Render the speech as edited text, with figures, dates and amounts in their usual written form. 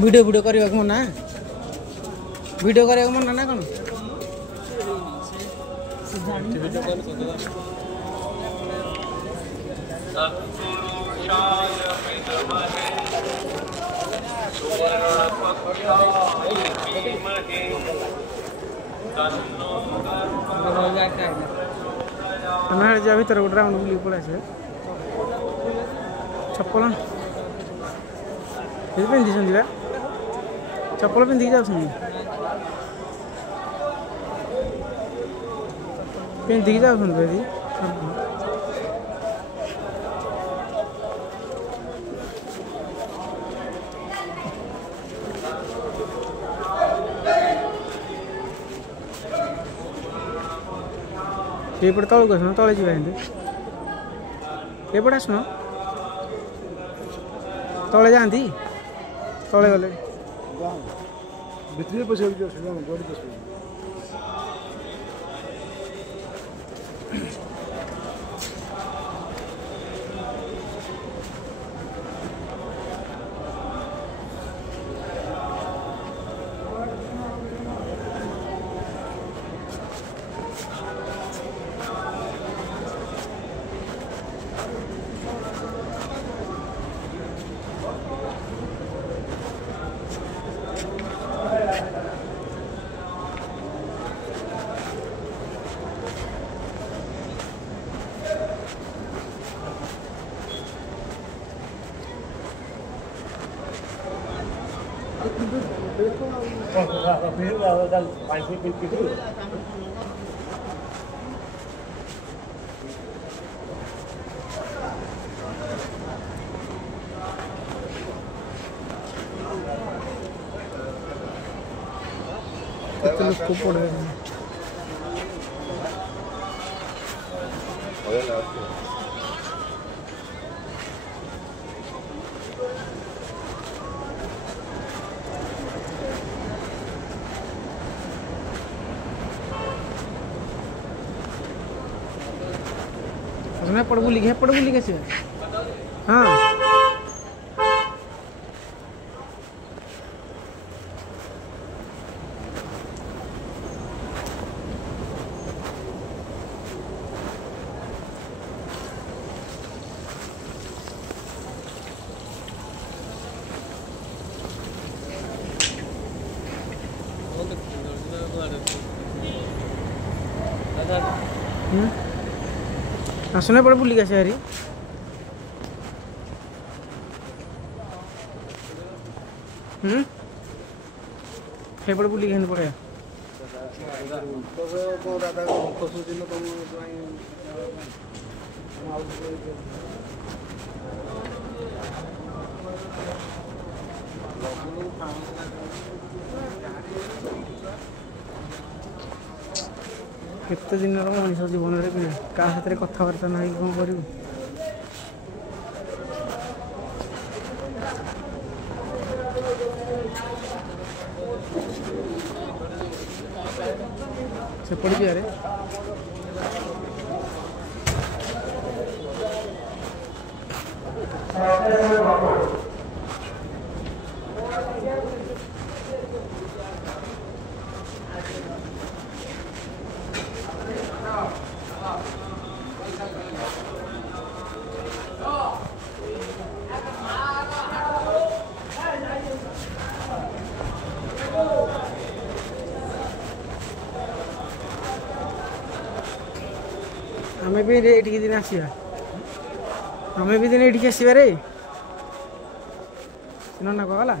video video करने को मना वीडियो करने को मना ना कौन हमारे जा भीतर गोटे राउंड बुली पड़ा से चप्पल पिंधि चप्पल पिंधिक जाऊँ पिंधिक जाऊँ बेदी एपटे तौक आसन तले जा एपटे आसन तले जाती तले गले भितर पैसा को पड़े पड़ बुली कैसे हाँ आसने पड़े बुलिक आसे हारी पड़े बुलिक पड़े केते दिन मनीष जीवन में क्या साथ कथबार्ता ना कौन कर से पड़ गया आमे भी एटी दिन आसवा आमे भी दिन एटी आसवा रे ना कहला